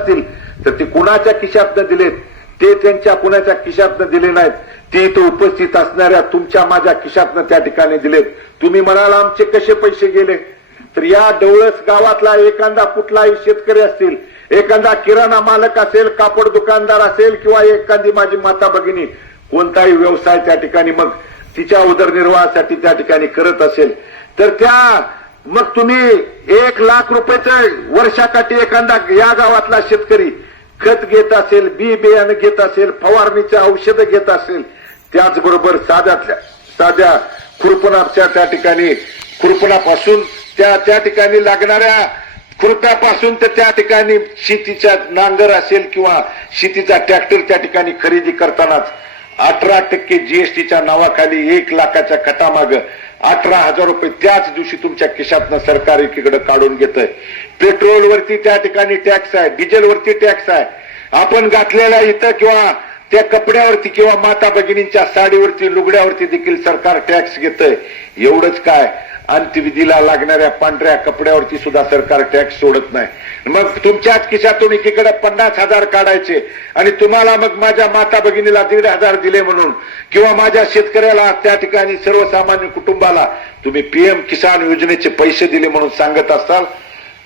असतील तर ते कुणाच्या खिशातनं दिलेत? ते त्यांच्या कुणाच्या खिशातनं दिले नाहीत? ते इथं उपस्थित असणाऱ्या तुमच्या माझ्या खिशातनं त्या ठिकाणी दिलेत. तुम्ही म्हणाल आमचे कसे पैसे गेले? तर या डवळस गावातला एखादा कुठलाही शेतकरी असतील एखादा किराणा मालक असेल कापड दुकानदार असेल किंवा एखादी माझी माता भगिनी कोणताही व्यवसाय त्या ठिकाणी मग तिच्या उदरनिर्वाहासाठी त्या ठिकाणी करत असेल तर त्या मग तुम्ही एक लाख रुपयाचं वर्षाकाठी एखादा या गावातला शेतकरी खत घेत असेल बी बियाणं घेत असेल फवारणीचे औषधं घेत असेल त्याचबरोबर साध्यातल्या साध्या खुरपणाच्या त्या ठिकाणी खुरपणापासून त्या त्या ठिकाणी लागणाऱ्या खुरप्यापासून तर त्या ठिकाणी शेतीचा नांगर असेल किंवा शेतीचा ट्रॅक्टर त्या ठिकाणी खरेदी करतानाच अठरा टक्के जीएसटीच्या नावाखाली एक लाखाच्या खतामागं अठरा हजार रुपये त्याच दिवशी तुमच्या खिशातनं सरकार एकीकडे काढून घेतंय. पेट्रोलवरती त्या ठिकाणी टॅक्स आहे डिझेलवरती टॅक्स आहे. आपण घातलेल्या इथं किंवा त्या कपड्यावरती किंवा माता भगिनींच्या साडीवरती लुगड्यावरती देखील सरकार टॅक्स घेतंय. एवढंच काय? अंत्यविधीला लागणाऱ्या पांढऱ्या कपड्यावरती सुद्धा सरकार टॅक्स सोडत नाही. मग तुमच्याच खिशातून एकीकडे पन्नास हजार काढायचे आणि तुम्हाला मग माझ्या माता भगिनीला दीड हजार दिले म्हणून किंवा माझ्या शेतकऱ्याला त्या ठिकाणी सर्वसामान्य कुटुंबाला तुम्ही पीएम किसान योजनेचे पैसे दिले म्हणून सांगत असाल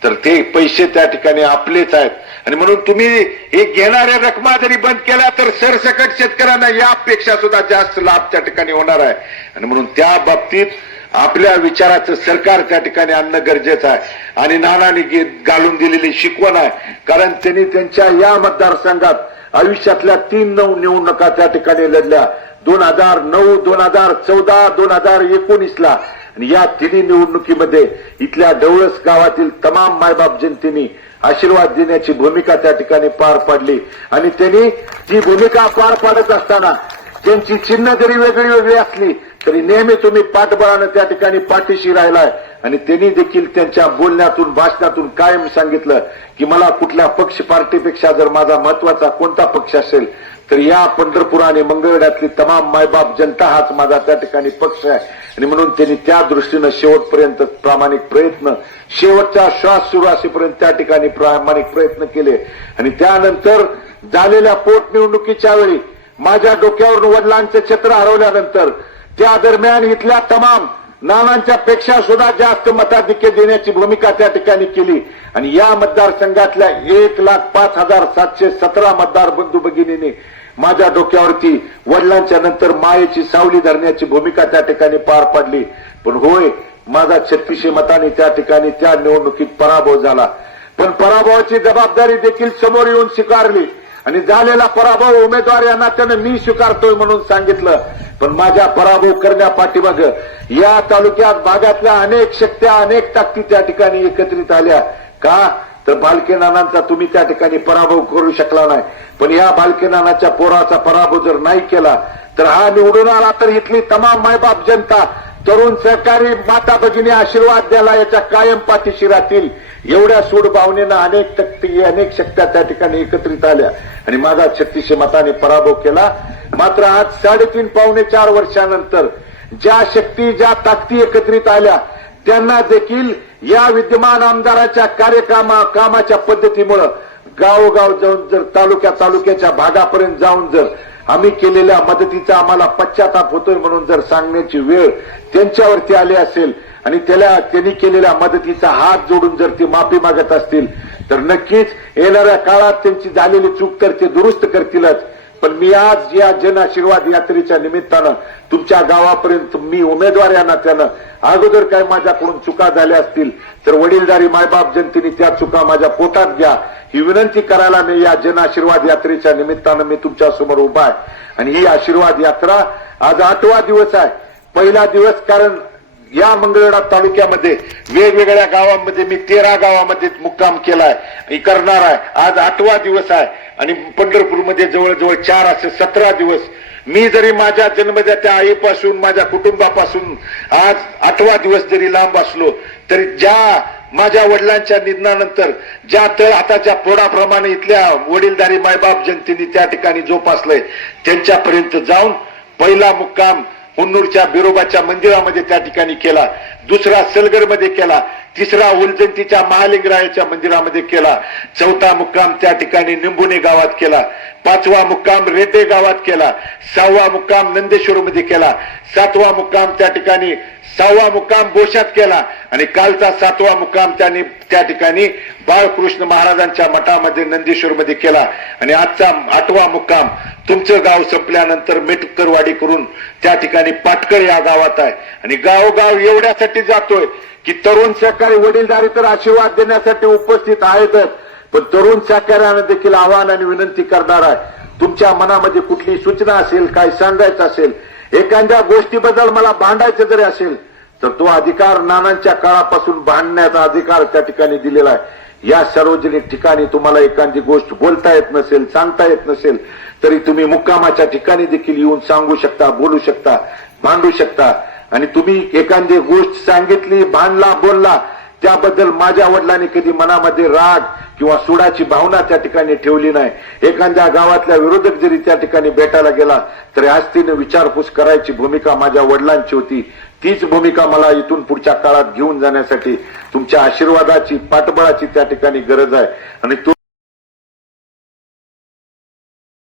तर ते पैसे त्या ठिकाणी आपलेच आहेत. आणि म्हणून तुम्ही हे घेणाऱ्या रकमा जरी बंद केल्या तर सरसकट शेतकऱ्यांना यापेक्षा सुद्धा जास्त लाभ त्या ठिकाणी होणार आहे. आणि म्हणून त्या बाबतीत आपल्या विचाराचं सरकार त्या ठिकाणी आणणं गरजेचं आहे. आणि नानाने घालून दिलेली शिकवण आहे. कारण त्यांनी त्यांच्या या मतदारसंघात आयुष्यातल्या तीन नऊ निवडणुका त्या ठिकाणी लढल्या. दोन हजार नऊ दोन हजार चौदा दोन हजार एकोणीसला. आणि या तिन्ही निवडणुकीमध्ये इथल्या डवळस गावातील तमाम मायबाप जनतेनी आशीर्वाद देण्याची भूमिका त्या ठिकाणी पार पाडली. आणि त्यांनी ती भूमिका पार पाडत असताना त्यांची चिन्ह जरी वेगळी वेगळी असली तरी नेहमी तुम्ही पाठबळानं त्या ठिकाणी पाठीशी राहिलाय. आणि त्यांनी देखील त्यांच्या बोलण्यातून भाषणातून कायम सांगितलं की मला कुठल्या पक्ष पार्टीपेक्षा जर माझा महत्त्वाचा कोणता पक्ष असेल तर या पंढरपूर आणि मंगळवेढ्यातली तमाम मायबाप जनता हाच माझा त्या ठिकाणी पक्ष आहे. आणि म्हणून त्यांनी त्या दृष्टीनं शेवटपर्यंत प्रामाणिक प्रयत्न शेवटचा श्वास सुरू असेपर्यंत त्या ठिकाणी प्रामाणिक प्रयत्न केले. आणि त्यानंतर झालेल्या पोटनिवडणुकीच्या वेळी माझ्या डोक्यावरून वडिलांचं छत्र हरवल्यानंतर त्या दरम्यान इथल्या तमाम नानांच्या पेक्षा सुद्धा जास्त मताधिक्य देण्याची भूमिका त्या ठिकाणी केली. आणि या मतदारसंघातल्या एक लाख पाच हजार सातशे सतरा मतदार बंधू भगिनीने माझ्या डोक्यावरती वडिलांच्या नंतर मायेची सावली धरण्याची भूमिका त्या ठिकाणी पार पाडली. पण होय माझा छत्तीसशे मताने त्या ठिकाणी त्या निवडणुकीत पराभव झाला. पण पराभवाची जबाबदारी देखील समोर येऊन स्वीकारली. आणि झालेला पराभव उमेदवार या नात्यानं मी स्वीकारतोय म्हणून सांगितलं. पण माझ्या पराभव करण्या पाठीमाग या तालुक्यात भागातल्या अनेक शक्त्या अनेक ताकदी त्या ठिकाणी एकत्रित आल्या. का? तर बालके नानांचा तुम्ही त्या ठिकाणी पराभव करू शकला नाही. पण या बालके नानाच्या पोराचा पराभव जर नाही केला तर हा निवडून आला तर इथली तमाम मायबाप जनता तरुण सहकारी माता भगिनी आशीर्वाद द्यायला याच्या कायम पाठीशी राहतील एवढ्या सूड भावनेनं अनेक शक्ती अनेक शक्त्या त्या ठिकाणी एकत्रित आल्या. आणि माझा छत्तीसशे मताने पराभव केला. मात्र आज साडेतीन पावणे चार वर्षानंतर ज्या शक्ती ज्या ताकदी एकत्रित आल्या त्यांना देखील या विद्यमान आमदाराच्या कार्यकामा कामाच्या पद्धतीमुळं गावोगाव जाऊन जर तालुक्या तालुक्याच्या भागापर्यंत जाऊन जर आम्ही केलेल्या मदतीचा आम्हाला पश्चाताप होतोय म्हणून जर सांगण्याची वेळ त्यांच्यावरती आली असेल आणि त्याला त्यांनी केलेल्या मदतीचा हात जोडून जर ते माफी मागत असतील तर नक्कीच येणाऱ्या काळात त्यांची झालेली चूक तर ते दुरुस्त करतीलच. पण मी आज या जन आशीर्वाद यात्रेच्या निमित्तानं तुमच्या गावापर्यंत मी उमेदवार या नात्यानं अगोदर काय माझ्याकडून चुका झाल्या असतील तर वडीलधारी मायबाप जनतेने त्या चुका माझ्या पोटात घ्या. ही विनंती करायला मी या जन आशीर्वाद यात्रेच्या निमित्तानं मी तुमच्यासमोर उभा आहे. आणि ही आशीर्वाद यात्रा आज आठवा दिवस आहे. पहिला दिवस कारण या मंगळवेढा तालुक्यामध्ये वेगवेगळ्या गावांमध्ये मी तेरा गावामध्ये मुक्काम केलाय. करणार आहे. आज आठवा दिवस आहे. आणि पंढरपूरमध्ये जवळजवळ चार असे सतरा दिवस मी जरी माझ्या जन्मदात्या आईपासून माझ्या कुटुंबापासून आज आठवा दिवस जरी लांब असलो तरी ज्या माझ्या वडिलांच्या निधनानंतर ज्या तळ हाताच्या पोडाप्रमाणे इथल्या वडीलधारी मायबाप जनतेने त्या ठिकाणी जोपासलंय त्यांच्यापर्यंत जाऊन पहिला मुक्काम हुन्नूरच्या बिरोबाच्या मंदिरामध्ये त्या ठिकाणी केला. दुसरा सलगरमध्ये केला. तिसरा उलजंतीच्या महालिंगरायाच्या मंदिरामध्ये केला. चौथा मुक्काम त्या ठिकाणी निंबुने गावात केला. पाचवा मुक्काम रेड्डे गावात केला. सहावा मुक्काम नंदेश्वरमध्ये केला. सातवा मुक्काम त्या ठिकाणी सहावा मुक्काम बोशात केला. आणि कालचा सातवा मुक्काम त्यांनी त्या ठिकाणी बाळकृष्ण महाराजांच्या मठामध्ये नंदेश्वरमध्ये केला. आणि आजचा आठवा मुक्काम तुमचं गाव संपल्यानंतर मेटकरवाडी करून त्या ठिकाणी पाटकर या गावात आहे. आणि गावोगाव एवढ्यासाठी जातोय की तरुण सहकारी वडीलधारी तर आशीर्वाद देण्यासाठी उपस्थित आहेतच पण तरुण सहकार्यानं देखील आव्हान आणि विनंती करणार आहे. तुमच्या मनामध्ये कुठली सूचना असेल काय सांगायचं असेल एखाद्या गोष्टीबद्दल मला भांडायचं जरी असेल तर तो अधिकार नानांच्या काळापासून भांडण्याचा अधिकार त्या ठिकाणी दिलेला आहे. या सार्वजनिक ठिकाणी तुम्हाला एखादी गोष्ट बोलता येत नसेल सांगता येत नसेल तरी तुम्ही मुक्कामाच्या ठिकाणी देखील येऊन सांगू शकता बोलू शकता भांडू शकता. आणि तुम्ही एखादी गोष्ट सांगितली भांडला बोलला त्याबद्दल माझ्या वडिलांनी कधी मनामध्ये राग किंवा सुडाची भावना त्या ठिकाणी ठेवली नाही. एखाद्या गावातल्या विरोधक जरी त्या ठिकाणी भेटायला गेला तरी आस्तीने विचारपूस करायची भूमिका माझ्या वडिलांची होती. तीच भूमिका मला इथून पुढच्या काळात घेऊन जाण्यासाठी तुमच्या आशीर्वादाची पाठबळाची त्या ठिकाणी गरज आहे. आणि तो